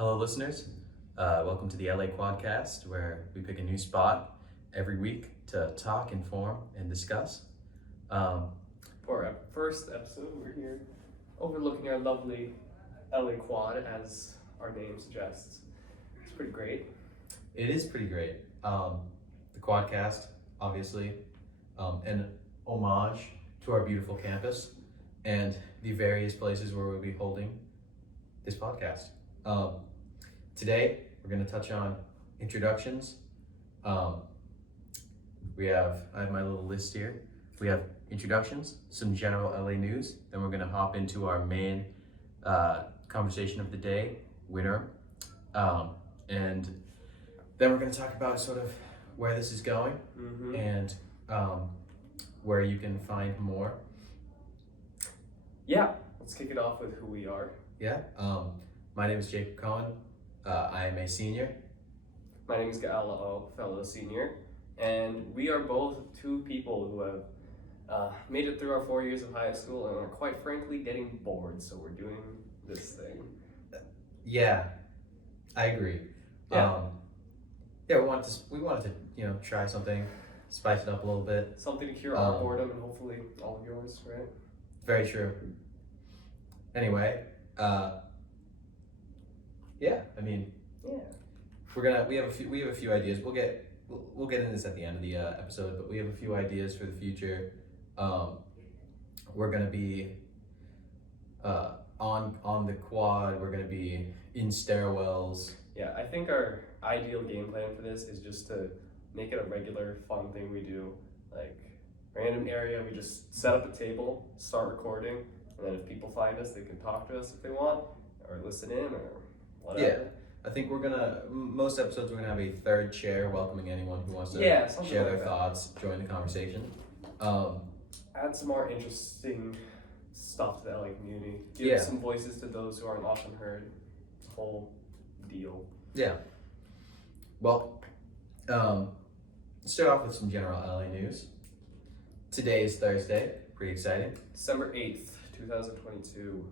Hello, listeners. Welcome to the LA Quadcast, where we pick a new spot every week to talk, inform, and discuss. For our first episode, we're here overlooking our lovely LA Quad, as our name suggests. It's pretty great. It is pretty great. The Quadcast, obviously, an homage to our beautiful campus and the various places where we'll be holding this podcast. Today, we're going to touch on introductions. I have my little list here. We have introductions, some general LA news, then we're going to hop into our main conversation of the day, Winterim, and then we're going to talk about sort of where this is going and where you can find more. Yeah, let's kick it off with who we are. Yeah, my name is Jake Cohen. I am a senior. My name is Gael, a fellow senior, and we are both two people who have made it through our 4 years of high school and are quite frankly getting bored, so we're doing this thing. Yeah, I agree. Yeah. We wanted to try something, spice it up a little bit. Something to cure our boredom and hopefully all of yours, right? Very true. Anyway, we have a few ideas. We'll get into this at the end of the episode, but we have a few ideas for the future. We're gonna be on the quad. We're gonna be in stairwells. Yeah, I think our ideal game plan for this is just to make it a regular fun thing we do. Like, random area, we just set up a table, start recording, and then if people find us, they can talk to us if they want, or listen in, or whatever. Yeah, I think most episodes we're gonna have a third chair welcoming anyone who wants to share their thoughts, join the conversation. Add some more interesting stuff to the LA community. Give some voices to those who aren't often heard. Whole deal. Yeah. Well, let's start off with some general LA news. Today is Thursday. Pretty exciting. December 8th, 2022.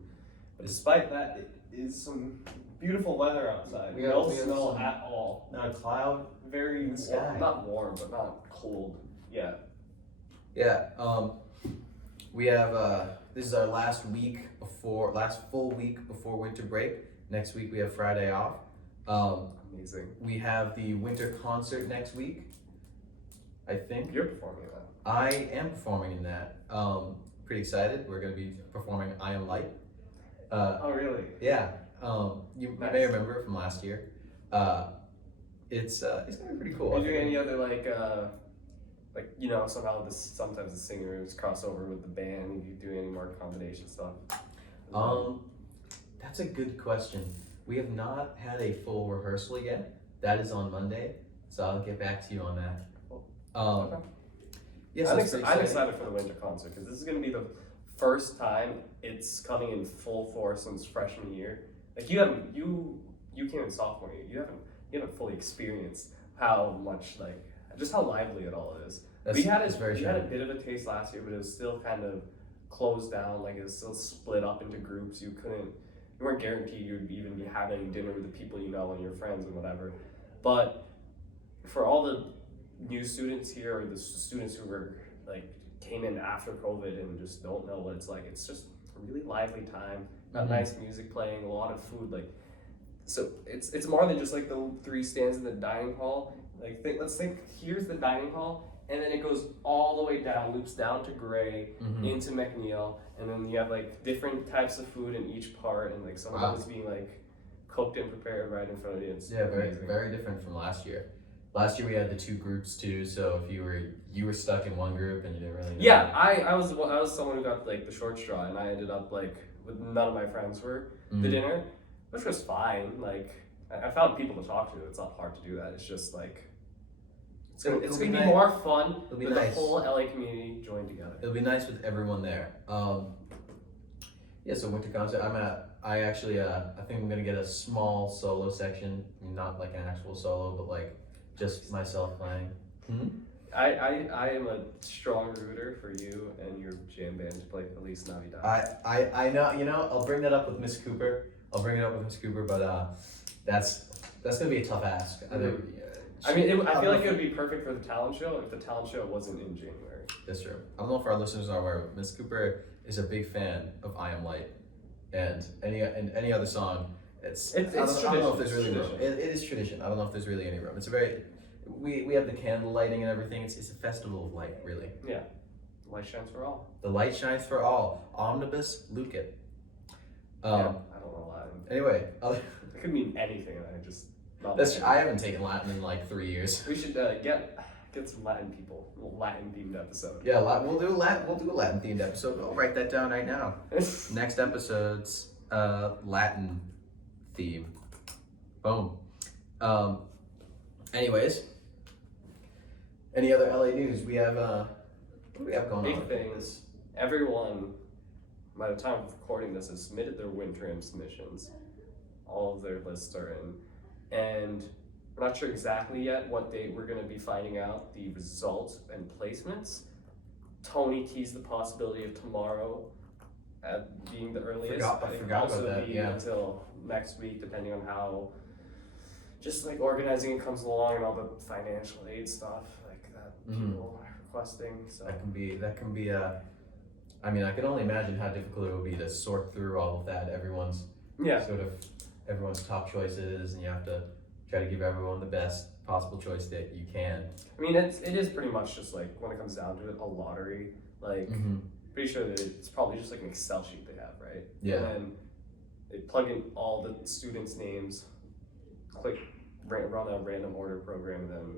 But despite that, it is some beautiful weather outside. No snow at all. Not a cloud. Very in the sky. Not warm, but not cold. Yeah. Yeah. We have this is our last full week before winter break. Next week we have Friday off. Amazing. We have the winter concert next week. I think You're performing in that. I am performing in that. Pretty excited. We're gonna be performing I Am Light. Oh really? Yeah. You may remember it from last year. It's gonna be pretty cool. Are you doing any other somehow sometimes the singers cross over with the band? You do any more combination stuff? That's a good question. We have not had a full rehearsal yet. That is on Monday, so I'll get back to you on that. Okay. Yes, I'm excited for the winter concert because this is going to be the first time it's coming in full force since freshman year. Like you came in sophomore year. You haven't fully experienced how much just how lively it all is. We had a bit of a taste last year, but it was still kind of closed down. Like, it was still split up into groups. You weren't guaranteed you'd even be having dinner with the people you know and your friends and whatever. But for all the new students here, or the students who were came in after COVID and just don't know what it's like, it's just a really lively time. Got nice music playing, a lot of food. So it's more than just the 3 stands in the dining hall. Let's think. Here's the dining hall, and then it goes all the way down, loops down to Gray, into McNeil, and then you have different types of food in each part, and some of it is being cooked and prepared right in front of you. It's very very different from last year. Last year we had the 2 groups too, so if you were stuck in one group and you didn't really know. Yeah, I was someone who got the short straw, and I ended up with none of my friends for the dinner, which was fine. I found people to talk to. It's not hard to do that. It's just it's gonna be more fun with the whole LA community joined together. It'll be nice with everyone there. So winter concert. I think I'm gonna get a small solo section. I mean, not an actual solo, but just myself playing. I am a strong rooter for you and your jam band to play Feliz Navidad. I know, I'll bring that up with Miss Cooper. But that's gonna be a tough ask. I think, I mean, I feel like it would be perfect for the talent show if the talent show wasn't in January. That's true. I don't know if our listeners are aware, Miss Cooper is a big fan of I Am Light, and any other song. It's I don't know if there's really room. It is tradition. I don't know if there's really any room. It's a very we have the candle lighting and everything. It's a festival of light, really. Yeah, light shines for all. The light shines for all. Omnibus Lucet. Yeah, I don't know Latin. Anyway, It could mean anything. I haven't taken Latin in like 3 years. We should get some Latin people. A little Latin themed episode. Yeah, we'll do a Latin themed episode. I'll write that down right now. Next episode's Latin theme. Boom. Anyways, any other LA news? We have what do we have going on? Big things. Everyone, by the time of recording this, has submitted their Winterim submissions. All of their lists are in, and we're not sure exactly yet what date we're going to be finding out the results and placements. Tony teased the possibility of tomorrow being the earliest. I forgot about that. Yeah. Until next week, depending on how, just like organizing it comes along and all the financial aid stuff like that people are requesting. So that can be I mean, I can only imagine how difficult it would be to sort through all of that. Everyone's top choices, and you have to try to give everyone the best possible choice that you can. I mean, it is pretty much just like, when it comes down to it, a lottery. Like, pretty sure that it's probably just like an Excel sheet they have, right? Yeah. And then they plug in all the students' names, run a random order program, and then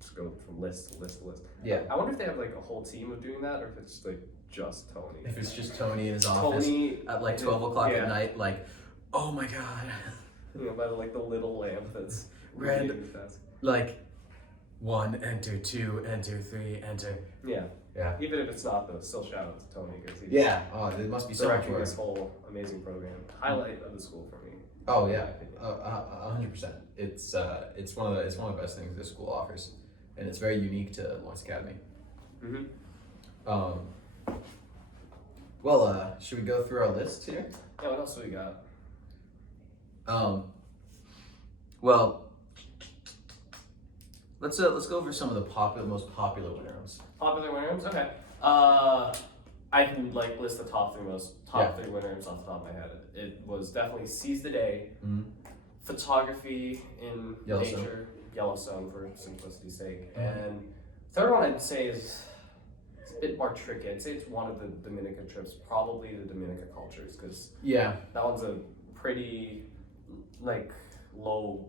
just go from list to list to list. Yeah. I wonder if they have like a whole team of doing that, or if it's like just Tony. If it's just Tony in his office at like 12 o'clock at night, like, oh my god. By the little lamp that's red. Like 1, enter, 2, enter, 3, enter. Yeah. Yeah. Even if it's not, though, still shout out to Tony because he's it must be so much work. This whole amazing program. Highlight of the school for me. Oh yeah, 100%. It's one of the best things this school offers, and it's very unique to Lawrence Academy. Well, should we go through our lists here? Yeah. What else do we got? Well, let's go over some of the most popular Winterims. Popular Winterims? Okay. I can list the top three Winterims off the top of my head. It was definitely Seize the Day, photography in nature, Yellowstone for simplicity's sake, and third one I'd say is it's a bit more tricky. I'd say it's one of the Dominica trips, probably the Dominica cultures, because that one's a pretty low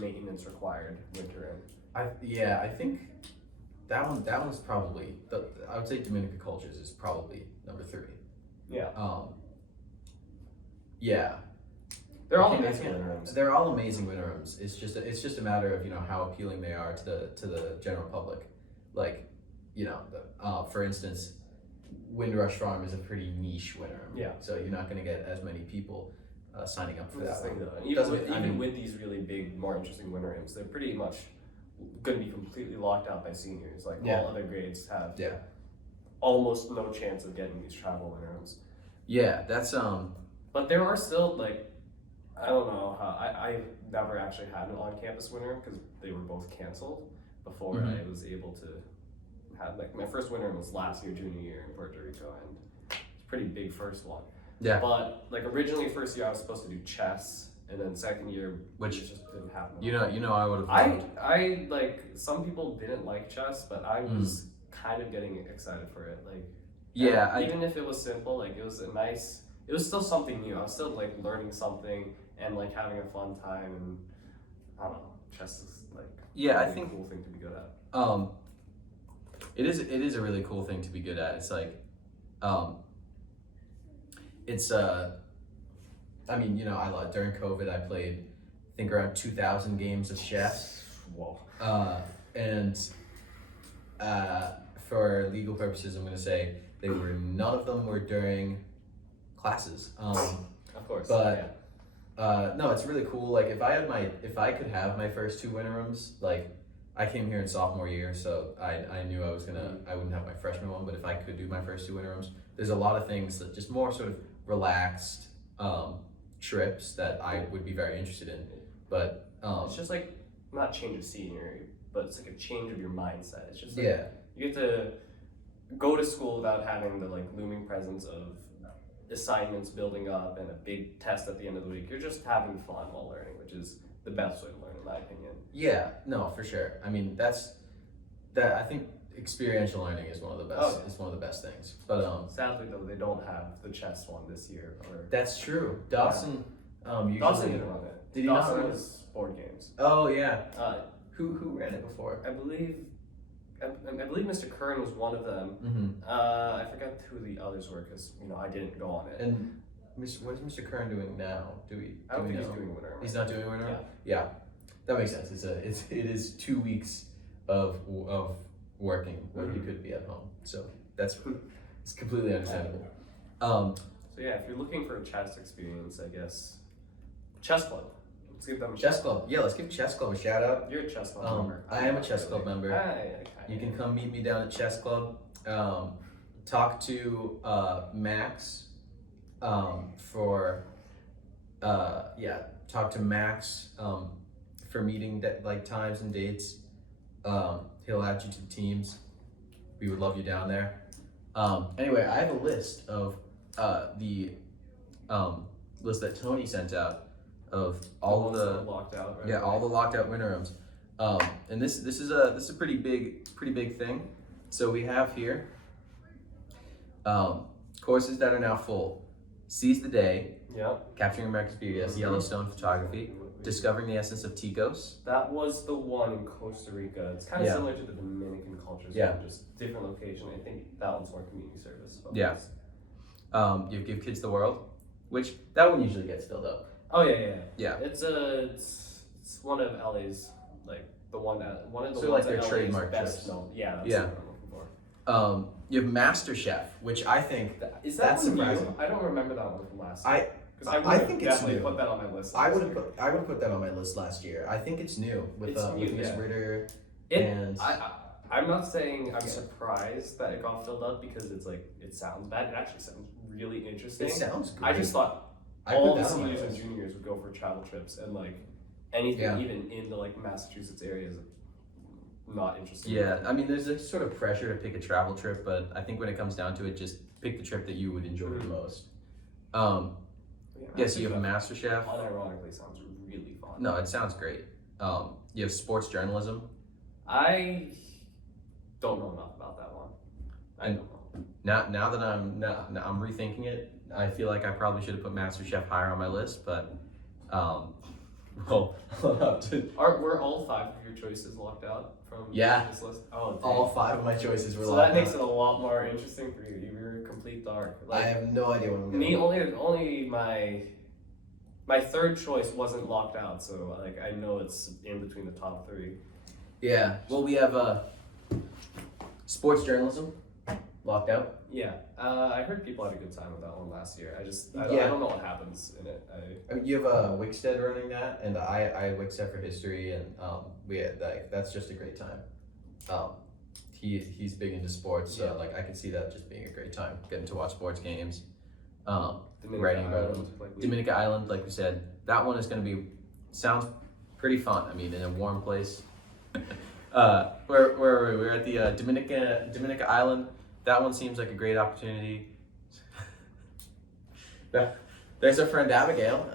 maintenance required Winterim. I think that one's probably I would say Dominica Cultures is probably number 3. Yeah. Yeah. They're all amazing Winterims. They're all amazing Winterims. It's just a matter of how appealing they are to the general public. Like, for instance, Windrush Farm is a pretty niche Winterim. Yeah. So you're not going to get as many people signing up for that one. Even with these really big, more interesting Winterims, they're pretty much going to be completely locked out by seniors. All other grades have almost no chance of getting these travel Winterims. Yeah, that's But there are still I don't know how I never actually had an on-campus Winterim because they were both canceled before I was able to have my first Winterim was last year, junior year in Puerto Rico, and it's a pretty big first one. Yeah. But originally first year I was supposed to do chess, and then second year which just didn't happen. I would have. I some people didn't like chess, but I was kind of getting excited for it. Even if it was simple, it was it was still something new. I was still learning something and having a fun time, and I don't know, chess is I think cool thing to be good at. It is a really cool thing to be good at. It's during COVID I played I think around 2,000 games of chess. Whoa. And for legal purposes, I'm going to say none of them were during classes. Of course. But no, it's really cool. If I could have my first 2 Winterims, I came here in sophomore year, so I knew I wouldn't have my freshman one, but if I could do my first 2 Winterims, there's a lot of things that just more sort of relaxed trips that I would be very interested in. But It's just like not change of scenery, but it's like a change of your mindset. It's just like yeah, you get to go to school without having the like looming presence of assignments building up and a big test at the end of the week. You're just having fun while learning, which is the best way to learn, in my opinion. yeah, no, for sure. I mean, I think experiential learning is one of the best. Oh, yeah. Is one of the best things. But Sadly, though, they don't have the chess one this year. Or that's true. Dawson, usually. Dawson didn't run it. Did he Dawson not run it? was board games. Oh yeah. Uh, Who ran it before? I believe Mr. Kern was one of them. Mm-hmm. I forget who the others were because I didn't go on it. And what is Mr. Kern doing now? I don't we think he's know? doing Winterim. He's not doing Winterim? Yeah. Yeah. That makes sense. It is 2 weeks of working when you could be at home. So it's completely understandable. So yeah, if you're looking for a chess experience, I guess chess club. Let's give them a Chess Club. Yeah, let's give Chess Club a shout out. You're a chess club member. I am a Chess Club member. You can come meet me down at Chess Club. Talk to Max talk to Max for meeting like times and dates. He'll add you to the teams. We would love you down there. Anyway, I have a list of the list that Tony sent out of all of the locked out. Right? yeah, all the locked out Winterims. And this is a pretty big thing. So we have here courses that are now full: Seize the Day, Yeah. Capturing America's Beauty, that's Yellowstone Photography, Discovering the Essence of Ticos. That was the one in Costa Rica. It's kind of Yeah. similar to the Dominican culture, so Yeah. just different location. I think that one's more community service. Focused. Yeah. You Give Kids the World, which that one usually gets filled up. Oh yeah. Yeah. It's one of LA's like one of the So, ones like, their that LA's trademark best trips. known. Yeah. That's Yeah. what I'm looking for. You have Master Chef, which I think Is that's one new? surprising. I don't remember that one from last year. I Because I would I have think it's definitely new. put that on my list. I last would year. put that on my list last year. I think it's new with It's new, Miss yeah. Ritter It, and I'm not saying I'm surprised that it got filled up because it's like it sounds bad. It actually sounds really interesting. it sounds great. I just thought I all put the that on my seniors and list. juniors would go for travel trips and like anything Yeah. even in the like Massachusetts area is not interesting. Yeah, I mean, there's a sort of pressure to pick a travel trip, but I think when it comes down to it, just pick the trip that you would enjoy the most. Yes, you have a Master Chef. Unironically sounds really fun. No, it sounds great. You have sports journalism. I don't know enough about that one. I And- don't know. Now that I'm rethinking it, I feel like I probably should have put Master Chef higher on my list, but well, I'll have to. Were all 5 of your choices locked out from Yeah. this list? Oh, dang. All 5 of my choices were So locked that makes out. it a lot more interesting for you. You're a complete dark. I have no idea what I'm gonna Me do. only my third choice wasn't locked out, so like I know it's in between the top 3. Yeah. Well, we have sports journalism locked out. Yeah, I heard people had a good time with that one last year. I Yeah. don't know what happens in it. You have Wickstead running that, and I have Wickstead for history, and we had that's just a great time. He's big into sports, so Yeah. like I could see that just being a great time, getting to watch sports games. Dominican Writing about Island, like Dominica Island, like we said, that one is going to be sounds pretty fun. I mean, in a warm place. Where were we? We're at the Dominica Island. That one seems like a great opportunity. There's our friend Abigail.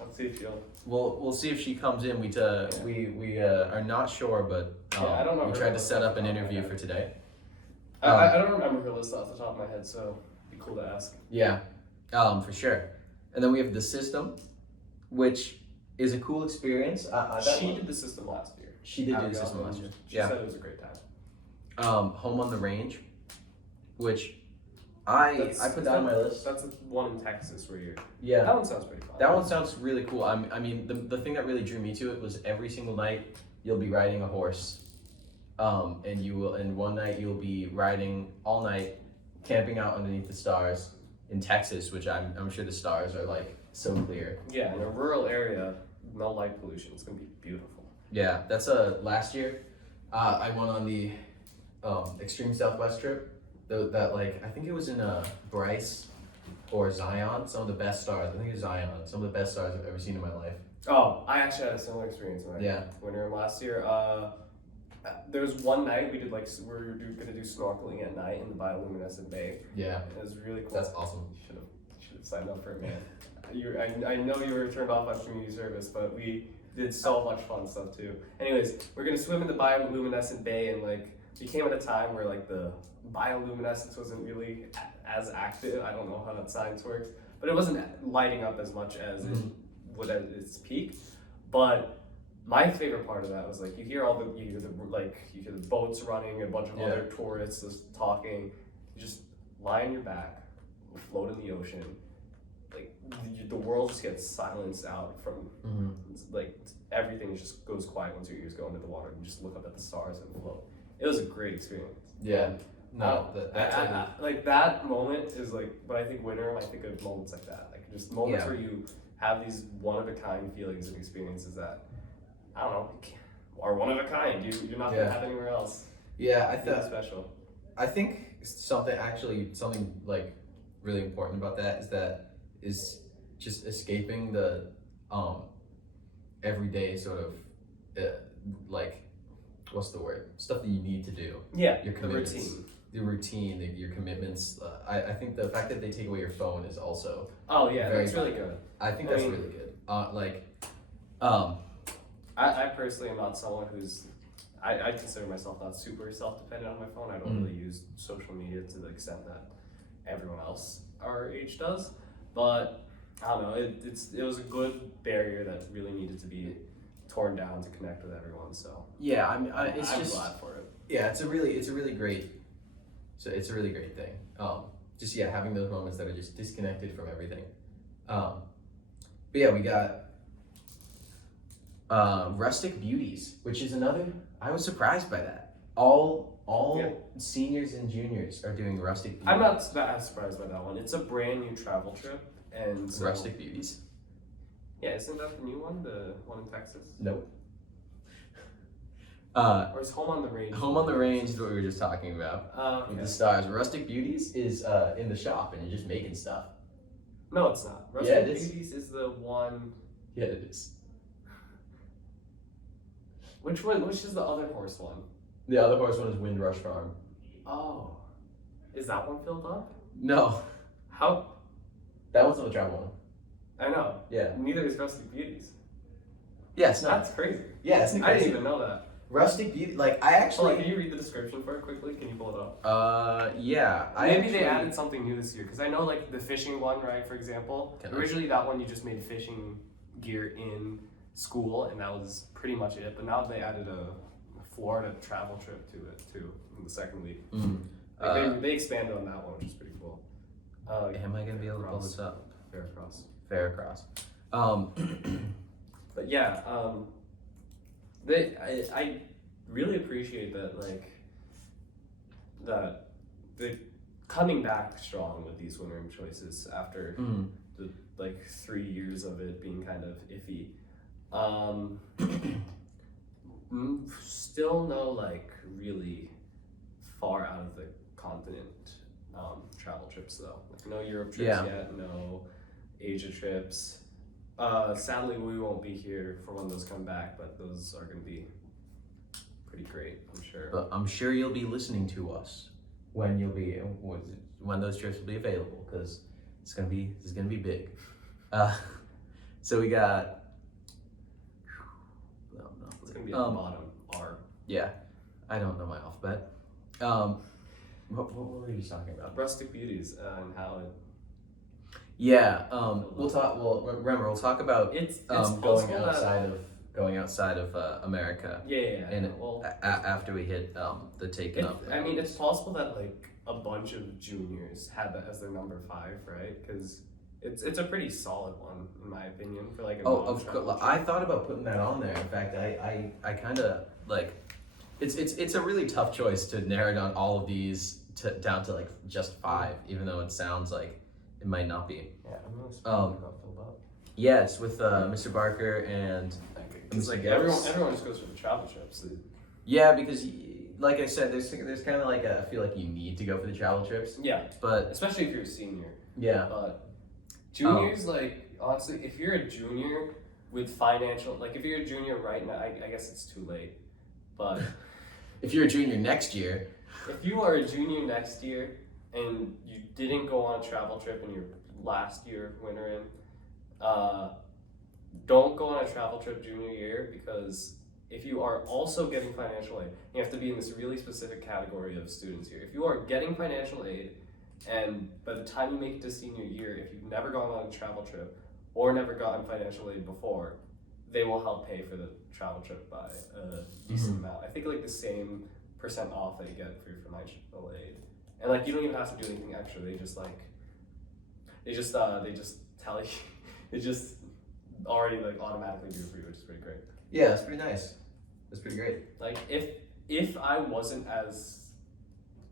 Let's see if you'll. We'll see if she comes in. We are not sure, but I don't know we her tried to list set off up the an top of my interview head. for today. I don't remember her list off the top of my head, so it'd be cool to ask. Yeah, for sure. And then we have the system, which is a cool experience. She did the system last year. She did do the Abigail, system last and year. She Yeah. said it was a great time. Home on the Range, which I put that on my list. That's the one in Texas where you're. Yeah. That one sounds pretty fun. That one sounds really cool. I mean, the thing that really drew me to it was every single night you'll be riding a horse, and one night you'll be riding all night, camping out underneath the stars in Texas, which I'm sure the stars are like so clear. Yeah, in a rural area, no light pollution. It's gonna be beautiful. Yeah, that's last year. I went on the Extreme Southwest trip. That like I think it was in Bryce, or Zion. Some of the best stars. I think it's Zion. Some of the best stars I've ever seen in my life. Oh, I actually had a similar experience when I Yeah. Winterim last year. There was one night we did like we were gonna do snorkeling at night in the bioluminescent bay. Yeah. It was really cool. That's awesome. Should have signed up for it, man. I know you were turned off on community service, but we did so much fun stuff too. Anyways, we're gonna swim in the bioluminescent bay, and like we came at a time where like the bioluminescence wasn't really as active. I don't know how that science works, but it wasn't lighting up as much as it would at its peak. But my favorite part of that was like you hear the boats running, a bunch of other tourists just talking. You just lie on your back, float in the ocean. Like the world just gets silenced out from like everything just goes quiet once your ears go into the water. You just look up at the stars and float. It was a great experience. Yeah. No, like that moment is like, but I think Winterim, I think of moments like that, like just moments where you have these one of a kind feelings and experiences that I don't know are one of a kind. You're not gonna have anywhere else. Yeah, I thought special. I think something like really important about that is just escaping the everyday sort of like what's the word, stuff that you need to do. Yeah, your commitments, the routine, your commitments. I think the fact that they take away your phone is also that's really good. I think that's really good. I personally am not someone who's I consider myself not super self-dependent on my phone. I don't really use social media to the extent that everyone else our age does, but I don't know. It was a good barrier that really needed to be torn down to connect with everyone. So yeah, I'm glad for it. Yeah, it's a really great thing. Just having those moments that are just disconnected from everything. But yeah, we got Rustic Beauties, which is another. I was surprised by that. All seniors and juniors are doing Rustic Beauties. I'm not that surprised by that one. It's a brand new travel trip, and so, Rustic Beauties. Yeah, isn't that the new one? The one in Texas? Nope. Or is Home on the Range? Home on the Range is what we were just talking about. Okay. With the stars. Rustic Beauties is in the shop and you're just making stuff. No, it's not. Rustic Beauties is the one. Yeah, it is. Which one? Which is the other horse one? The other horse one is Windrush Farm. Oh. Is that one filled up? No. How? That one's not the travel one. I know. Yeah. Neither is Rustic Beauties. Yeah, it's not. That's crazy. Yeah, it's not crazy. I didn't even know that. Rustic Beauty, like I actually. Can you read the description for it quickly? Can you pull it up? Yeah. Maybe they added something new this year because I know like the fishing one, right? For example, originally that one you just made fishing gear in school and that was pretty much it. But now they added a Florida travel trip to it too in the second week. They expanded on that one, which is pretty cool. Am I gonna be able to pull this up? Fair Cross. But yeah, I really appreciate that, like, that they're coming back strong with these Winterim choices after the 3 years of it being kind of iffy. Still no like really far out of the continent travel trips though. Like no Europe trips yet, no Asia trips. Sadly, we won't be here for when those come back, but those are going to be pretty great, I'm sure. But I'm sure you'll be listening to us when when those trips will be available, because this is gonna be big. So we got. It's gonna be at the bottom. R. Yeah, I don't know my alphabet. What were we just talking about? Rustic Beauties and how it. Yeah, we'll talk. Well, remember, we'll talk about it's going outside of America. Yeah. And after we hit the taken up. I mean, it's possible that like a bunch of juniors had that as their number 5, right? Because it's a pretty solid one in my opinion for like. Of course, I thought about putting that on there. In fact, I kind of like. It's a really tough choice to narrow down all of these down to like just 5, even though it sounds like. It might not be. Yeah, I'm really surprised about filled up. Yeah, it's with Mr. Barker and Mr. Like everyone just goes for the travel trips. Yeah, because like I said, there's kind of like I feel like you need to go for the travel trips. Yeah, but especially if you're a senior. Yeah. But juniors, like, honestly, if you're a junior with financial, like, if you're a junior right now, I guess it's too late. But If you're a junior next year, if you are a junior next year and you didn't go on a travel trip in your last year of Winterim, don't go on a travel trip junior year, because if you are also getting financial aid, you have to be in this really specific category of students here. If you are getting financial aid, and by the time you make it to senior year, if you've never gone on a travel trip or never gotten financial aid before, they will help pay for the travel trip by a decent amount. I think like the same percent off that you get for your financial aid, and like you don't even have to do anything extra. They just tell you, they just already like automatically do it for you, which is pretty great. yeah, that's pretty nice. That's pretty great. Like if I wasn't as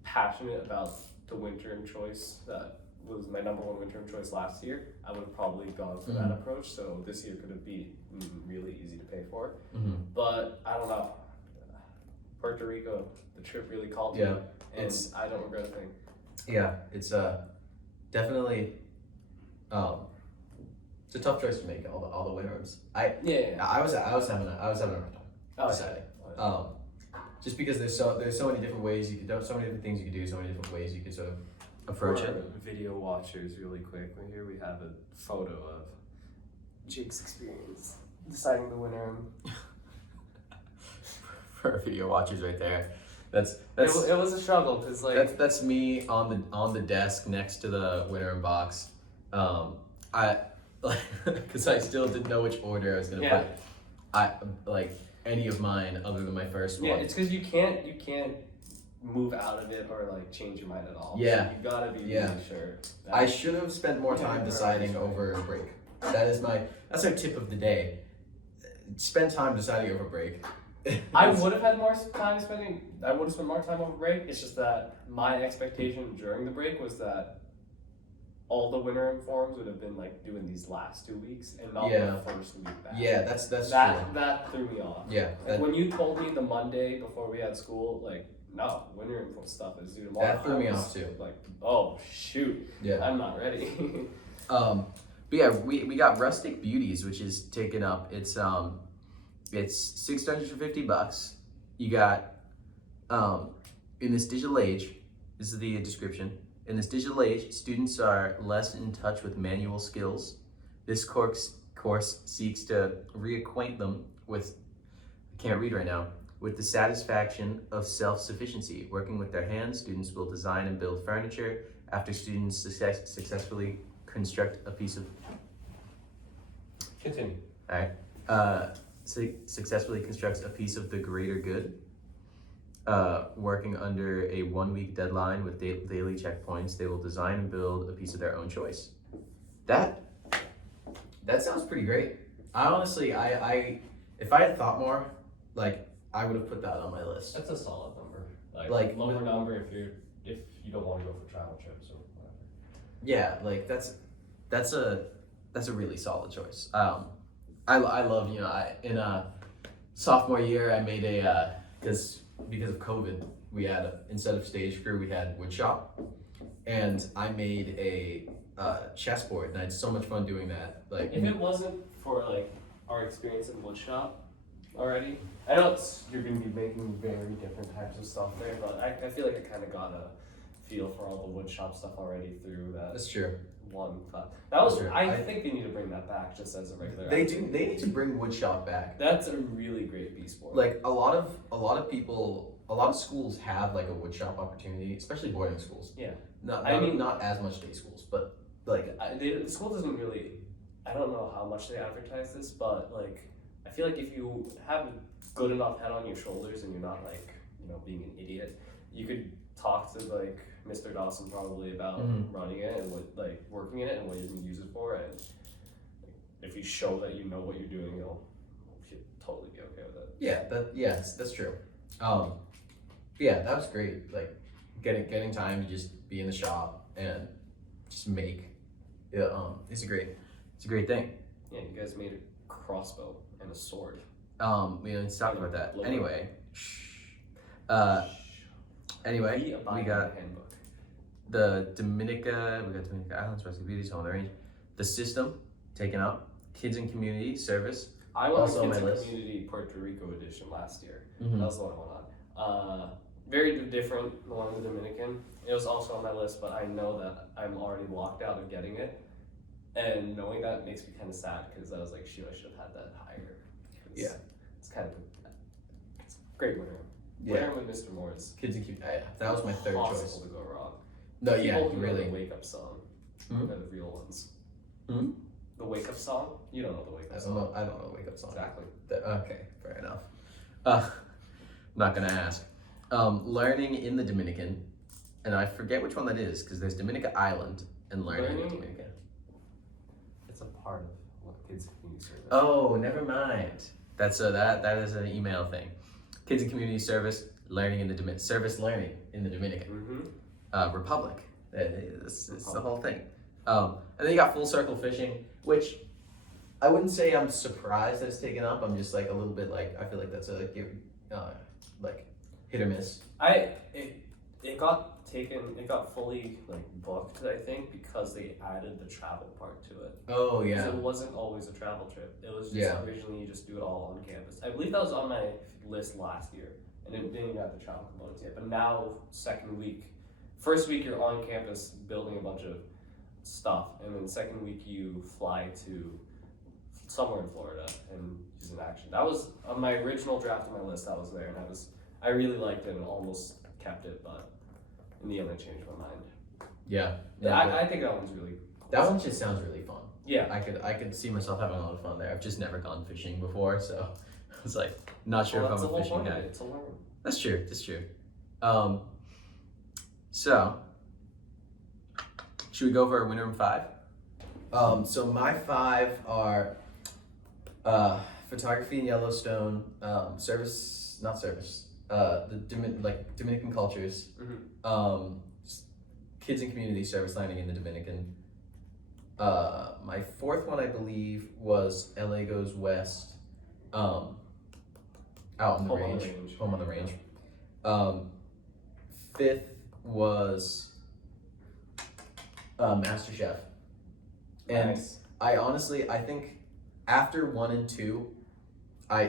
passionate about the Winterim choice that was my number one Winterim choice last year, I would have probably gone for that approach. So this year could have been really easy to pay for. But I don't know. Puerto Rico, the trip really called me, and I don't regret a thing. Yeah, it's definitely it's a tough choice to make. All the Winterims. I was having a hard time deciding. Just because there's so many different ways you could do, so many different things you could do, so many different ways you could sort of approach For it. video watchers, really quick, right here we have a photo of Jake's experience deciding the winner. For video watchers, right there. That's it was a struggle because like that's me on the desk next to the Winterim box. I because I still didn't know which order I was gonna put. I like any of mine other than my first one. Yeah, it's because you can't move out of it or like change your mind at all. Yeah. So you gotta be really sure. I should have spent more time deciding over break. That's our tip of the day. Spend time deciding over break. I would have had more time spending. I would have spent more time over break. It's just that my expectation during the break was that all the Winterim forums would have been like doing these last 2 weeks and not the first week back. Yeah, that's true. That threw me off. Yeah. Like when you told me the Monday before we had school, like no, Winterim stuff is due tomorrow. That threw me off too. Like, oh shoot. Yeah. I'm not ready. But yeah, we got Rustic Beauties, which is taken up. It's $650. You got in this digital age, this is the description. In this digital age, students are less in touch with manual skills. This course seeks to reacquaint them with, I can't read right now, with the satisfaction of self-sufficiency. Working with their hands, students will design and build furniture. After students successfully construct a piece of... Continue. All right. Successfully constructs a piece of the greater good. Working under a 1-week deadline with daily checkpoints, they will design and build a piece of their own choice. That sounds pretty great. I honestly, I if I had thought more, like I would have put that on my list. That's a solid number. Like lower number if you don't want to go for travel trips or whatever. Yeah, like that's a really solid choice. I love, in sophomore year I made a because of COVID, we had instead of stage crew, we had wood shop, and I made a chessboard, and I had so much fun doing that. Like, if it wasn't for like our experience in wood shop already, I know you're gonna be making very different types of stuff there, but I feel like I kind of got a feel for all the wood shop stuff already through that. That's true. One class. That was true. I think they need to bring that back just as a regular. They need to bring wood shop back. That's a really great B sport. Like a lot of people, a lot of schools have like a wood shop opportunity, especially boarding schools. Yeah. Not as much day schools, but like the school doesn't really. I don't know how much they advertise this, but like I feel like if you have a good enough head on your shoulders and you're not like being an idiot, you could talk to like Mr. Dawson probably about running it and what working in it and what you can use it for, and if you show that you know what you're doing, you'll totally be okay with it. Yeah, that's true. Yeah, that was great. Like getting time to just be in the shop and just make. Yeah, it's a great thing. Yeah, you guys made a crossbow and a sword. We didn't talk about that. Anyway, we got handbook. the Dominica, we got Dominica Islands, West Beauties, Home on the Range. The System, taken up. Kids and Community Service. I went Also to on Kids my and list. Community Puerto Rico edition last year. Mhm. That was the one I went on. Very different, the one in the Dominican. It was also on my list, but I know that I'm already locked out of getting it. And knowing that makes me kind of sad because I was like, shoot, I should have had that higher. Yeah. It's kind of it's a great winner. Yeah. Winner with Mr. Moore's. Kids and Community. That was my third choice. Impossible to go wrong. No, yeah, People who know really. the wake up song Hmm? are the real ones. Hmm? The wake up song? You don't know the wake I up don't song. know. I don't know the wake up song. Exactly. Okay, fair enough. I'm not gonna ask. Learning in the Dominican, and I forget which one that is because there's Dominica Island and learning in the Learning- Dominican. It's a part of what Kids and Community Service. Oh, never mind. That's that is an email thing. Kids and Community Service, learning in the service learning in the Dominican Republic. It's the whole thing. And then you got Full Circle Fishing, which I wouldn't say I'm surprised that it's taken up. I'm just like a little bit like I feel like that's a like hit or miss. It got taken. It got fully like booked. I think because they added the travel part to it. Oh 'Cause yeah. it wasn't always a travel trip. It was just Yeah. originally you just do it all on campus. I believe that was on my list last year, and it didn't even have the travel components yet. But now, second week, first week you're on campus building a bunch of stuff, and then second week you fly to somewhere in Florida and use an action. That was on my original draft of my list. That was there, and I really liked it and almost kept it, but in the end I changed my mind. Yeah. I think that one's really that one just sounds really fun. yeah. I could see myself having a lot of fun there. I've just never gone fishing before, so I was like not sure Well, if that's I'm a the whole fishing point of guy. it, to learn. That's true. That's true. So should we go over our Winterim 5? So my 5 are photography in Yellowstone, Dominican cultures, kids and community service learning in the Dominican. My 4th one I believe was LA Goes West, out on the range, home on the range. 5th was MasterChef. And Nice. I think after 1 and 2, I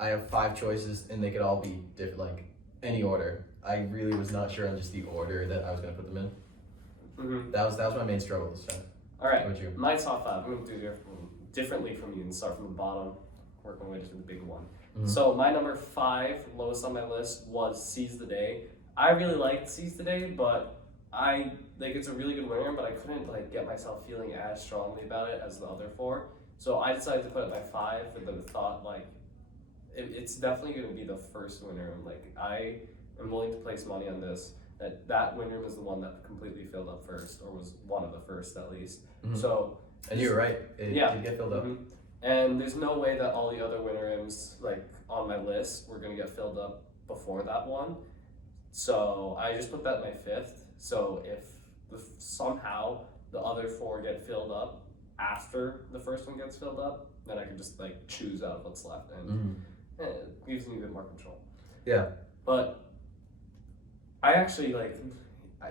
have 5 choices and they could all be different, like any order. I really was not sure on just the order that I was gonna put them in. That was my main struggle this time. All right. What about you? My top 5. I'm gonna do differently from you and start from the bottom, work my way to the big one. Mhm. So my number 5, lowest on my list, was Seize the Day. I really liked Seize the Day, but it's a really good winner, but I couldn't get myself feeling as strongly about it as the other 4. So I decided to put it at my 5 with the thought it's definitely going to be the first winner. I am willing to place money on this. That winner was the one that completely filled up first, or was one of the first at least. Mhm. So And you were right. It did get filled up. mhm. And there's no way that all the other Winterims on my list were gonna get filled up before that one. So I just put that at my 5th. So if somehow the other 4 get filled up after the first one gets filled up, then I can just choose out of what's left, and Mhm. it gives me a bit more control. Yeah. But I actually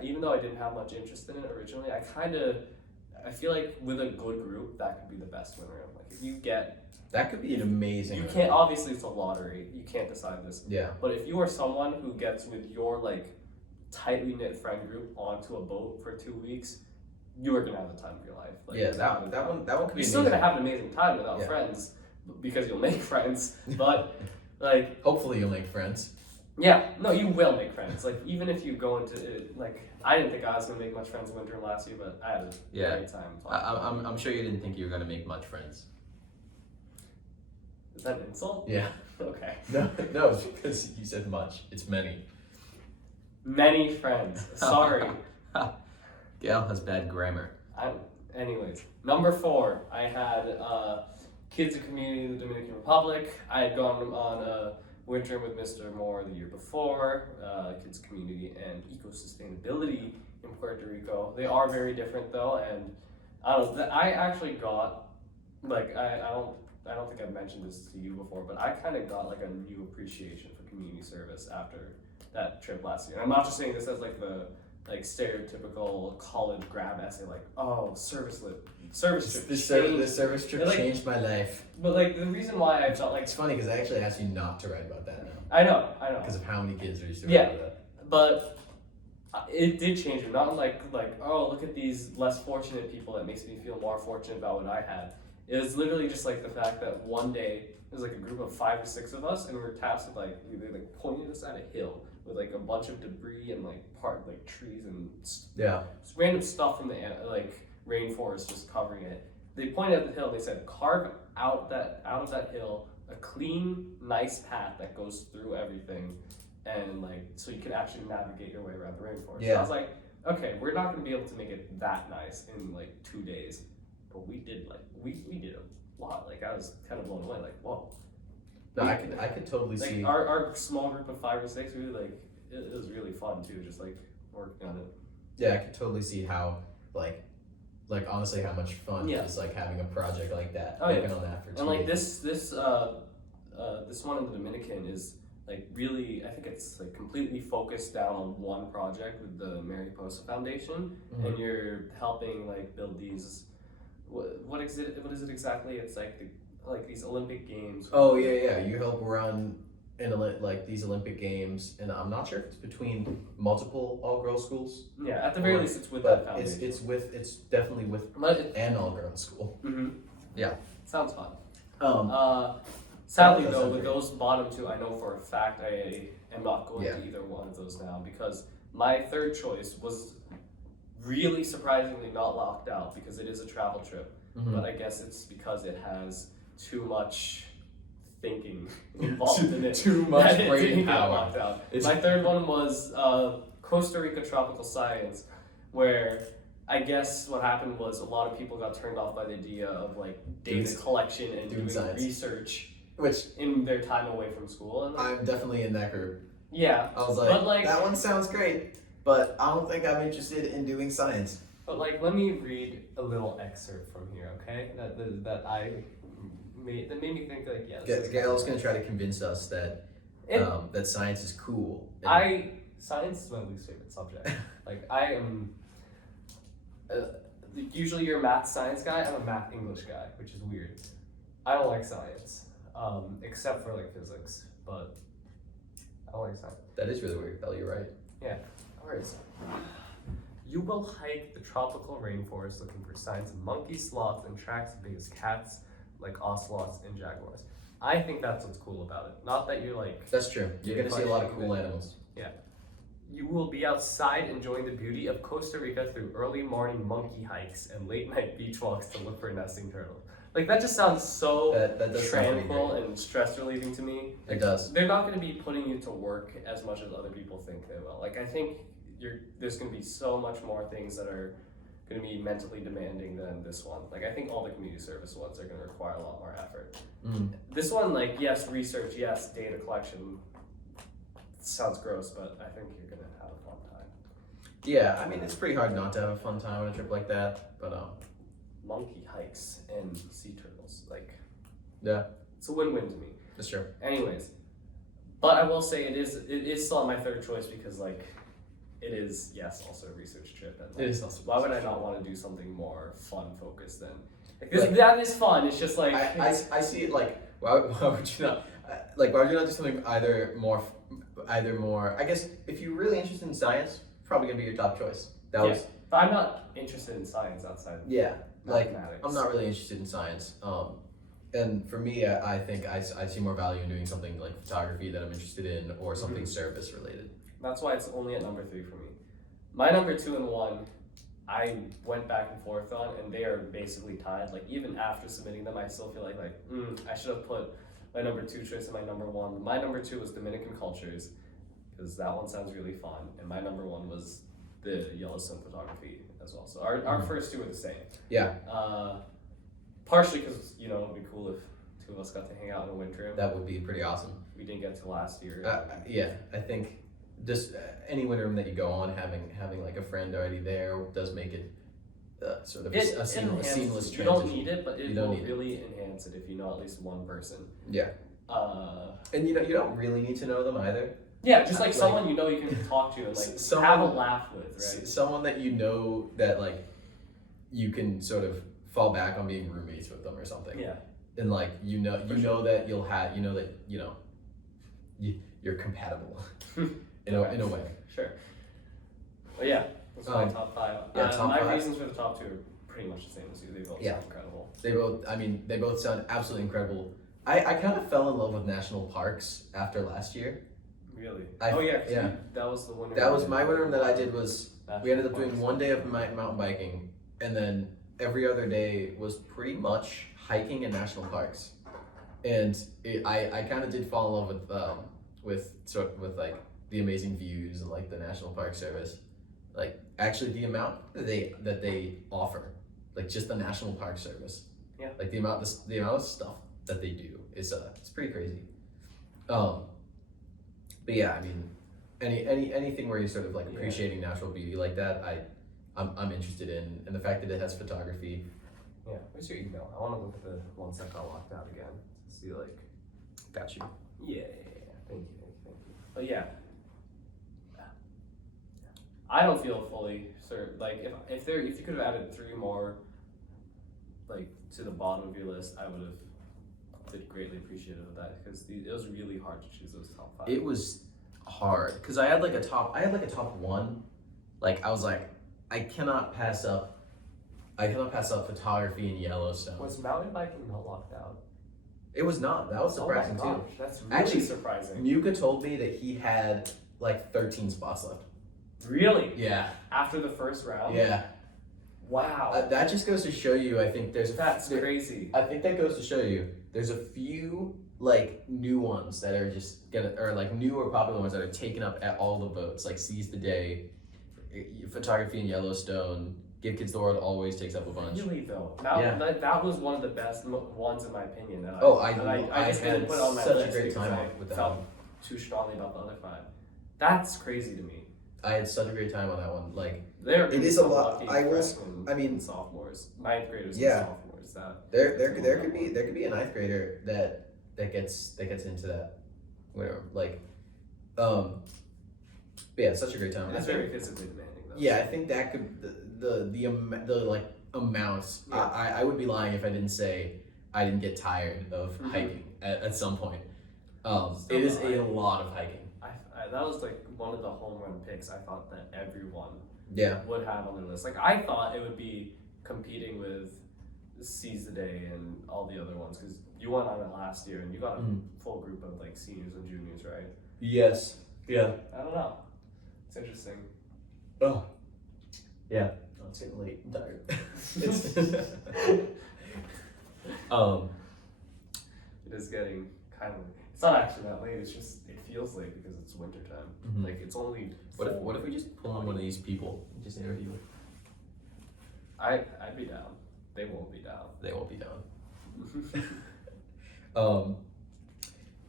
even though I didn't have much interest in it originally, I feel like with a good group that could be the best winner. If you get That could be an amazing you winner. can't, obviously it's a lottery, you can't decide this, Yeah. but if you are someone who gets with your tightly knit friend group onto a boat for 2 weeks, you are gonna have the time of your life. Yeah, that one could be you're still amazing. gonna have an amazing time without Yeah. friends because you'll make friends, but Hopefully you'll make friends. yeah, no, you will make friends. Even if you go into it, I didn't think I was gonna make much friends in winter last year, but I had a Yeah. great time. I'm sure you didn't think you were gonna make much friends. Is that an insult? Yeah. Okay. No, because you said much. It's many. Many friends. Sorry. Gail has bad grammar. Anyways, number 4, I had Kids and Community in the Dominican Republic. I had gone on a winter with Mr. Moore the year before, Kids Community and Eco-Sustainability in Puerto Rico. They are very different though, and I don't know, I actually got, I don't think I've mentioned this to you before, but I kind of got a new appreciation for community service after that trip last year. I'm not just saying this as the like stereotypical college grad essay, like, oh, service trip. The service trip like, changed my life. But like the reason why I felt like It's funny because I actually asked you not to write about that now. I know. Because of how many kids are used to Yeah. write about that. But it did change me. Not like oh, look at these less fortunate people. That makes me feel more fortunate about what I had. It was literally just like the fact that one day there was like a group of 5 or 6 of us, and we were tasked with they pointed us at a hill with like a bunch of debris and like trees and random stuff from the rainforest just covering it. They pointed at the hill. They said, carve out of that hill a clean, nice path that goes through everything, and so you can actually navigate your way around the rainforest. Yeah. So I was like, okay, we're not gonna be able to make it that nice in 2 days, but we did we did a lot. I was kind of blown away. Whoa. No, I could totally see. Our small group of 5 or 6, we it was really fun too, just working on it. Yeah, I could totally see how honestly how much fun Yeah. is having a project like that. Oh, working yeah. on that for 2 And days. this one in the Dominican is really, I think it's completely focused down on one project with the Mariposa Foundation, Mhm. and you're helping build these. What is it exactly? It's these Olympic Games. Oh yeah. You help run these Olympic Games, and I'm not sure if it's between multiple all-girls schools. Yeah, at the very least, it's with that But foundation. it's definitely with But an all-girls school. mm-hmm. Yeah. Sounds fun. Um, Sadly that though, sounds with great. those bottom 2, I know for a fact I am not going Yeah. to either one of those now, because my third choice was really surprisingly not locked out, because it is a travel trip. Mhm. But I guess it's because it has too much thinking involved in it. Too much that it brain didn't get power. locked out. It's- My third one was Costa Rica Tropical Science, where I guess what happened was a lot of people got turned off by the idea of data Doing- collection and doing doing science. research Which in their time away from school. And I'm definitely in that group. yeah, I was But, that one sounds great, but I don't think I'm interested in doing science. but let me read a little excerpt from here, okay? That made me think yeah. this is Gail's kinda gonna try to convince us that It- that science is cool. Science is my least favorite subject. I am. Usually you're a math science guy. I'm a math English guy, which is weird. I don't like science, except for physics, but I don't like science. That is really weird, Belle. You're right. Yeah. Alright. You will hike the tropical rainforest looking for signs of monkeys, sloths, and tracks as big as cats, like ocelots and jaguars. I think that's what's cool about it. Not that you're That's true. You're gonna see a lot of cool animals. You will be outside enjoying the beauty of Costa Rica through early morning monkey hikes and late night beach walks to look for nesting turtles. That just sounds so That does sound pretty tranquil great. and stress relieving to me. It does. They're not going to be putting you to work as much as other people think they will. I think there's going to be so much more things that are going to be mentally demanding than this one. I think all the community service ones are going to require a lot more effort. Mm. This one, yes, research, yes, data collection. Sounds gross, but I think you're going to have a fun time. Yeah, I mean it's pretty hard not to have a fun time on a trip like that, but Monkey hikes and sea turtles, yeah, it's a win-win to me. that's true. Anyways, but I will say it is still my third choice, because it is, yes, also a research trip, and It is also. why would I not want to do something more fun focused then? Like- That is fun. It's just I see it why would you not why would you not do something either more I guess if you're really interested in science, probably gonna be your top choice. That was but I'm not interested in science outside of yeah. mathematics. I'm not really interested in science. And for me, I think I see more value in doing something like photography that I'm interested in, or something service related. That's why it's only at number 3 for me. My number 2 and 1, I went back and forth on, and they are basically tied. Even after submitting them, I still feel I should have put my number 2 choice and my number 1. My number 2 was Dominican cultures, because that one sounds really fun, and my number 1 was the Yellowstone photography as well. So our first 2 are the same. Yeah, Partially because it would be cool if 2 of us got to hang out in a Winterim. that would be pretty awesome. We didn't get to last year. Yeah, I think just any winter room that you go on, having a friend already there does make it sort of a seamless transition. You don't need it, but You it don't will need it. really enhance it if you know at least one person. Yeah, and you don't really need to know them either. Yeah, just like Like- someone you know you can talk to and like someone- have a laugh with, right? Someone that you know that like you can sort of fall back on being roommates with them or something. Yeah. And like you know For know that you'll have you're compatible in a way. Sure. But yeah, that's my Um, top 5. yeah, top my 5. reasons for the top 2 are pretty much the same as you. They both Yeah. sound incredible. They both sound absolutely incredible. I kind of fell in love with national parks after last year. Really? I- Oh yeah, 'cause yeah. that was the one. That was my winter that I did was National we ended up doing parks. one day of mountain biking, and then every other day was pretty much hiking in national parks. And I kind of did fall in love with like the amazing views and like the National Park Service, like actually the amount that they offer, like just the National Park Service. Yeah. Like the amount of stuff that they do is it's pretty crazy. But yeah, I mean, anything where you're sort of like Yeah. appreciating natural beauty like that, I'm interested in, and the fact that it has photography. Yeah. What's your email? I want to look at the ones that got locked out again. See like. Got you. Yeah. Thank you. But yeah. I don't feel fully certain. Like if you could have added 3 more, like to the bottom of your list, I would have been greatly appreciative of that because it was really hard to choose those top 5. It was hard because I had like a top 1. Like I was like, I cannot pass up photography in Yellowstone. Was mountain biking not locked out? It was not. That was surprising oh my too. gosh, That's really Actually, surprising. Muka told me that he had like 13 spots left. Really? Yeah. After the first round? Yeah. Wow. That just goes to show you. I think That's crazy. I think that goes to show you there's a few like new ones that are just or like new or popular ones that are taking up at all the votes. Like Seize the Day, photography in Yellowstone, Give Kids the World always takes up a bunch. Really though, Yeah. that was one of the best ones in my opinion. That I just didn't had put it on my such a list great because time I with that felt one. too strongly about the other 5. That's crazy to me. I had such a great time on that one. Like There It is a lot. I will- I mean- and sophomores, 9th graders, Yeah. and sophomores. That there could be a 9th grader that gets into that, whatever. Like, but yeah, such a great time. It's very physically demanding though. Yeah, I think that could the like amounts. Yeah. I would be lying if I didn't say I didn't get tired of Mhm. hiking at some point. Still It is not. a lot of hiking. That was like one of the home run picks I thought that everyone Yeah. would have on their list. Like I thought it would be competing with Seize the Day and all the other ones because you went on it last year and you got a Mhm. full group of like seniors and juniors, right? Yes. Yeah. I don't know. It's interesting. Oh. Yeah. Oh, it's getting late. I'm tired. It is getting kind of. It's not actually that late. It's just it feels late because it's winter time. Mhm. Like it's only. What if we just pull on one of these people and just interview? I'd be down. They won't be down. They won't be down.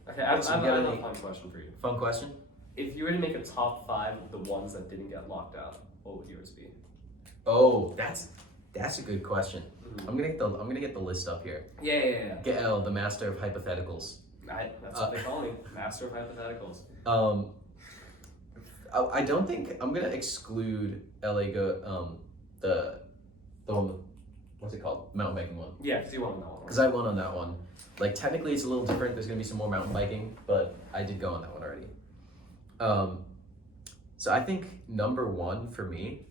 Okay, I have So you a got any- fun question for you. Fun question. If you were to make a top 5 of the ones that didn't get locked out, what would yours be? Oh, that's a good question. Mhm. I'm gonna get the list up here. Yeah. Gael, the master of hypotheticals. That's what they call me, master of hypotheticals. I don't think I'm gonna exclude the one, what's it called, mountain biking one, Yeah, because you want to know. because I won on that one. Like technically it's a little different. There's gonna be some more mountain biking, but I did go on that one already. So I think number 1 for me,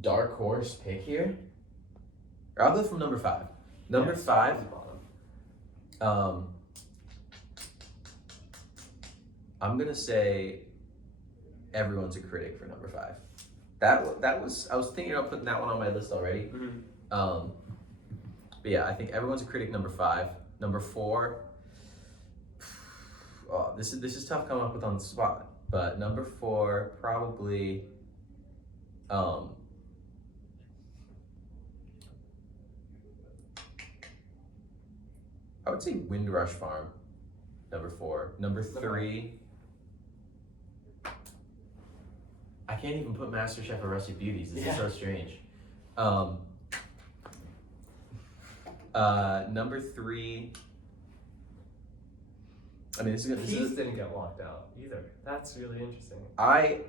dark horse pick here. Or I'll go from number 5. Number 5. I'm gonna say Everyone's a Critic for number 5. That was I was thinking about putting that one on my list already. Mm-hmm. But yeah, I think Everyone's a Critic number 5. Number 4. Oh, this is tough coming up with on the spot. But number 4 probably. I would say Windrush Farm, number 4. Number 3, I can't even put MasterChef or Rustic Beauties. This is so strange. Number 3, I mean, Keys didn't get locked out either. That's really interesting. I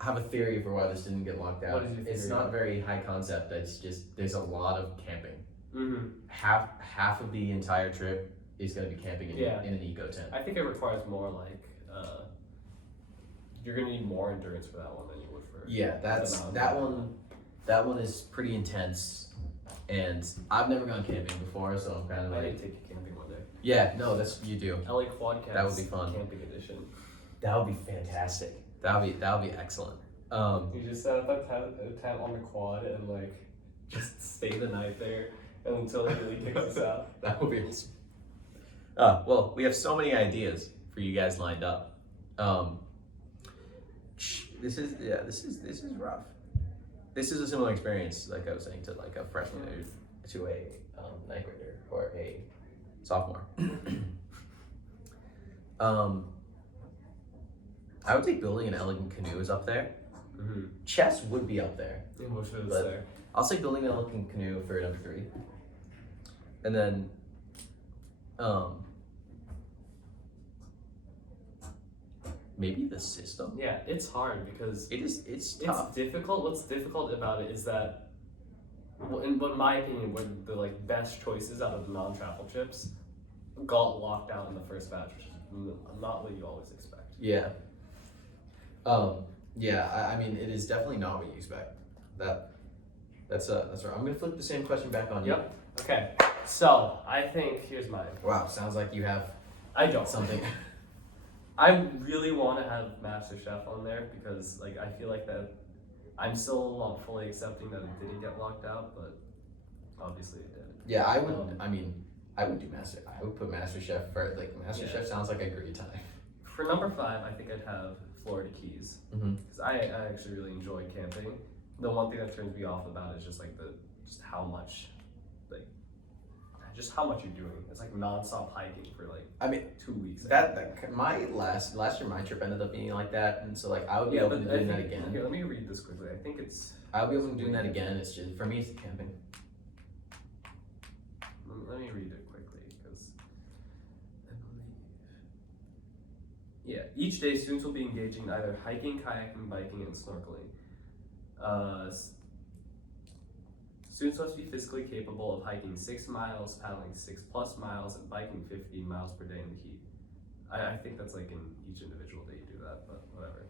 have a theory for why this didn't get locked out. What is your It's theory? not very high concept. It's just there's a lot of camping. Mm-hmm. Half of the entire trip is going to be camping in an eco tent. I think it requires more like you're gonna need more endurance for that one than you would for that one is pretty intense, and I've never gone camping before, so I'm kind of I like need to take you camping one day. yeah, no, that's you do. LA Quadcast. That would be fun. Camping edition. That would be fantastic. That would be excellent. You just set up a tent on the quad and like just stay the night there until it really kicks us out. That would be awesome. Well, we have so many ideas for you guys lined up. This is rough. This is a similar experience, like I was saying, to like a freshman or to a ninth grader or a sophomore. I would think building an elegant canoe is up there. Mm-hmm. Chess would be up there. Most of it's But- there. I'll say building an elegant canoe for number 3. And then maybe the system. Yeah, it's hard because It's tough. it's difficult. What's difficult about it is that, well, in my opinion, what the like best choices out of the non-travel trips got locked out in the first batch, which is not what you always expect. Yeah. I mean, it is definitely not what you expect. That's right. I'm gonna flip the same question back on you. Yep. Okay. So I think here's mine. Wow, sounds like you have I don't. something. I really want to have Master Chef on there because like I feel like that I'm still not fully accepting that it didn't get locked out, but obviously it did. Yeah, I would. I mean, I would do Master. I would put Master Chef first. Like Master Yeah. Chef sounds like a great time. For number 5, I think I'd have Florida Keys Mm-hmm. because I actually really enjoy camping. The one thing that turns me off about it is just like just how much you're doing. It's like nonstop hiking for like I mean, 2 weeks. my last year my trip ended up being like that, and so like I would be Yeah, open but to I doing that think- again. Here, let me read this quickly. I think it's. I would be open to doing that again. It's just for me, it's the camping. Let me read it quickly because I believe. Yeah, each day students will be engaging in either hiking, kayaking, biking, and snorkeling. Students must be physically capable of hiking 6 miles, paddling 6+ miles, and biking 15 miles per day in the heat. I think that's like in each individual day you do that, but whatever.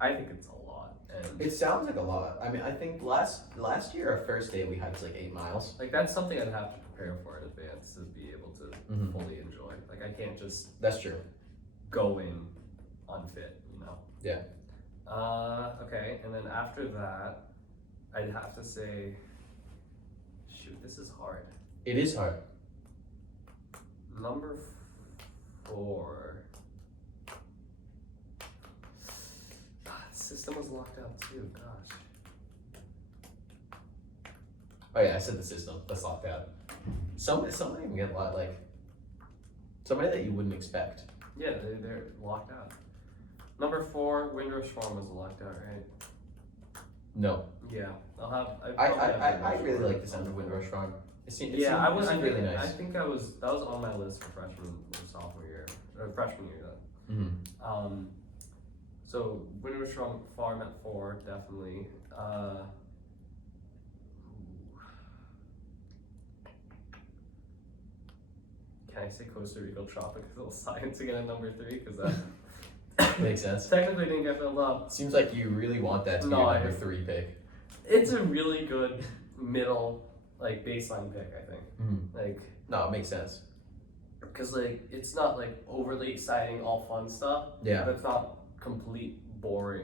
I think it's a lot, and It sounds like a lot. I mean, I think last year our first day we hiked like 8 miles. like that's something I'd have to prepare for in advance to be able to Mhm. fully enjoy. Like I can't just That's true. go in unfit, you know. Yeah. Okay, and then after that, I'd have to say, shoot, this is hard. It is hard. Number 4. God, the system was locked out too. Gosh. Oh yeah, I said the system. That's locked out. Somebody can get a lot like somebody that you wouldn't expect. Yeah, they're locked out. Number 4, Windrush Farm was locked out, right? No. Yeah, I'll have. I really like the sound of Windrush Farm. It seems really nice. I think that was on my list for freshman or sophomore year, or freshman year then. Mm-hmm. So Windrush Farm at 4, definitely. Can I say Costa Rica Tropical Science again at number 3? Because that Makes sense. technically didn't get filled up. Seems like you really want that to be No, your I- number 3 pick. It's a really good middle, like baseline pick, I think. Mm-hmm. Like, No, it makes sense. because like it's not like overly exciting, all fun stuff. Yeah. But it's not complete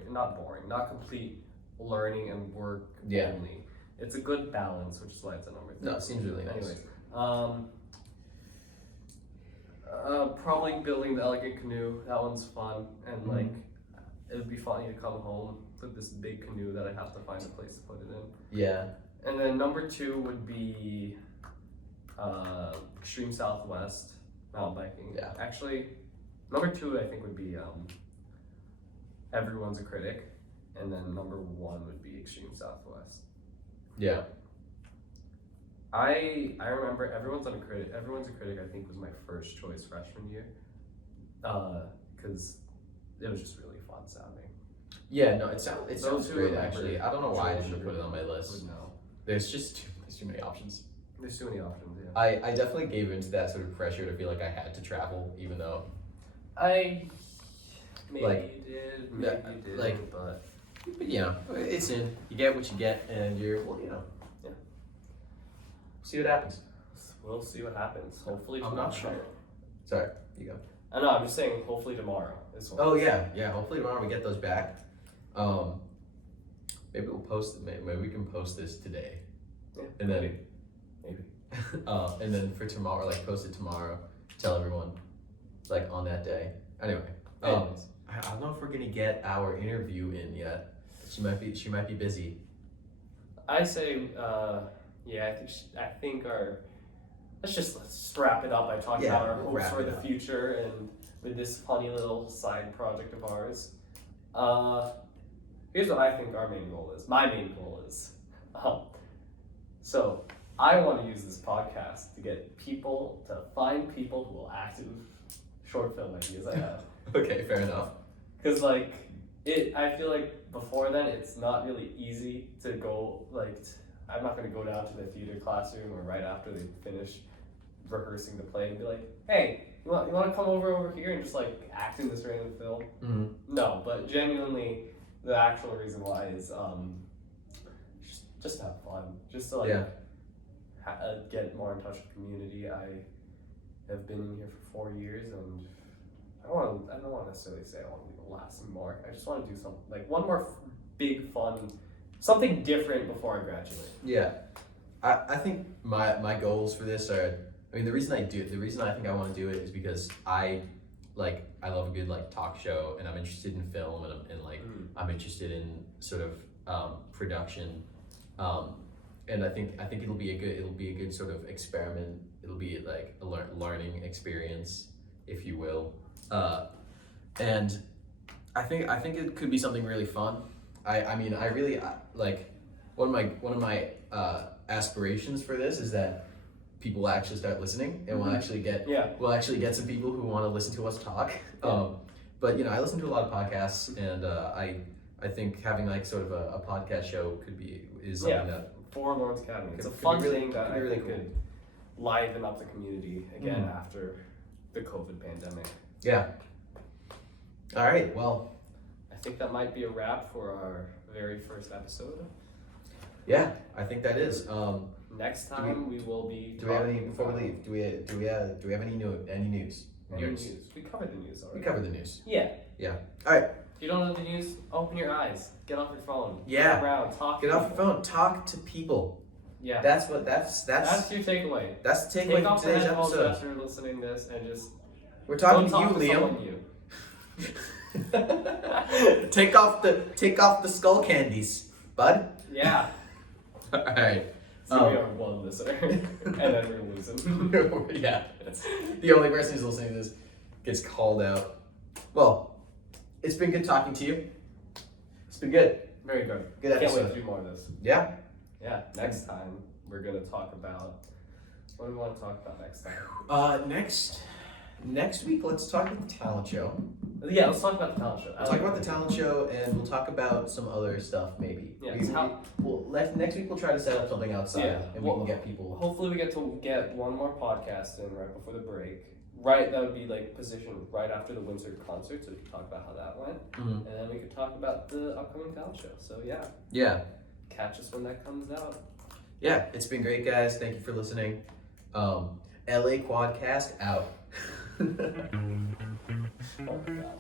not complete learning and work Yeah. only. It's a good balance, which is why it's a number 3. No, it seems really nice. Anyways, probably building the elegant canoe. That one's fun, and Mhm. like it would be funny to come home with this big canoe that I have to find a place to put it in. Yeah. And then number 2 would be Extreme Southwest mountain biking. Yeah. Actually, number 2 I think would be Everyone's a Critic, and then number 1 would be Extreme Southwest. Yeah. I remember Everyone's a Critic. Everyone's a Critic. I think was my first choice freshman year, because it was just really fun sounding. Yeah, no, it sounds Those who great remember actually. I don't know why I didn't Sugar put it on my list. would know. There's too many options. There's too many options. Yeah. I definitely gave into that sort of pressure to feel like I had to travel, even though I maybe Like, did, yeah, maybe did, like- but but you know, it's in. You get what you get, and you're well, you know. Yeah. See what happens. we'll see what happens. Hopefully I'm tomorrow. not sure. Sorry, you go. I know. I'm just saying. Hopefully tomorrow. Is what Oh yeah. Hopefully tomorrow we get those back. Maybe we'll post. Maybe we can post this today, Yeah, and then maybe. and then for tomorrow, like post it tomorrow. Tell everyone, like on that day. Anyway, Anyways. I don't know if we're gonna get our interview in yet. She might be busy. I say, yeah. I think our. Let's wrap it up by talking Yeah, about our we'll hopes wrap for it the up. future and with this funny little side project of ours. Here's what I think our main goal is. My main goal is. So I want to use this podcast to get people to find people who will act in short film ideas I have. Okay, fair enough. Because I feel like before then it's not really easy to go I'm not gonna go down to the theater classroom or right after they finish rehearsing the play and be like, hey, you want to come over here and just act in this random film? Mm-hmm. No, but genuinely, the actual reason why is just to have fun, just to Yeah. get more in touch with the community. I have been in here for 4 years, and I don't want to necessarily say I want to leave a lasting mark. I just want to do something one more big fun, something different before I graduate. Yeah, I think my goals for this are. I mean, the reason I think I want to do it is because I love a good talk show, and I'm interested in film, and I'm interested in sort of production, and I think it'll be a good sort of experiment. It'll be like a learning experience, if you will, and I think it could be something really fun. I mean, I really one of my aspirations for this is that people will actually start listening, and we'll actually get some people who want to listen to us talk. But I listen to a lot of podcasts, and I think having sort of a podcast show is something that for Lawrence Academy. It's a could be fun really- thing that could be I really think cool. could liven up the community again Mhm. after the COVID pandemic. Yeah. All right. Well, I think that might be a wrap for our very first episode. yeah, I think that is. Next time we will be. Do we have any talking before we about leave? Do we have any news? any news. We covered the news already. We covered the news. Yeah. All right. If you don't know the news, open your eyes. Get off your phone. Yeah. Look around. Talk. Get to off your people. phone. Talk to people. Yeah. That's That's your takeaway. that's the takeaway Take from off the today's headphones episode. after listening to this and just We're talking don't talk to you, someone Liam. new. take off the skull candies, bud. Yeah. All right. So we have one listener, and then we're losing. Yeah. The only person who's listening to this gets called out. Well, it's been good talking to you. It's been good. Very good. Good Can't wait episode. to do more of this. Yeah. Yeah. Next time we're gonna talk about. What do we want to talk about next time? Next week, let's talk about the talent show. Yeah, let's talk about the talent show. We'll talk about the talent show, and we'll talk about some other stuff, maybe. Yeah, Next week we'll try to set up something outside, Yeah, and we can get people. Hopefully, we get one more podcast in right before the break. Right, that would be positioned right after the Winter concert, so we can talk about how that went, Mhm. and then we could talk about the upcoming talent show. So yeah, Yeah, catch us when that comes out. yeah. It's been great, guys. Thank you for listening. LA Quadcast out. Oh my god.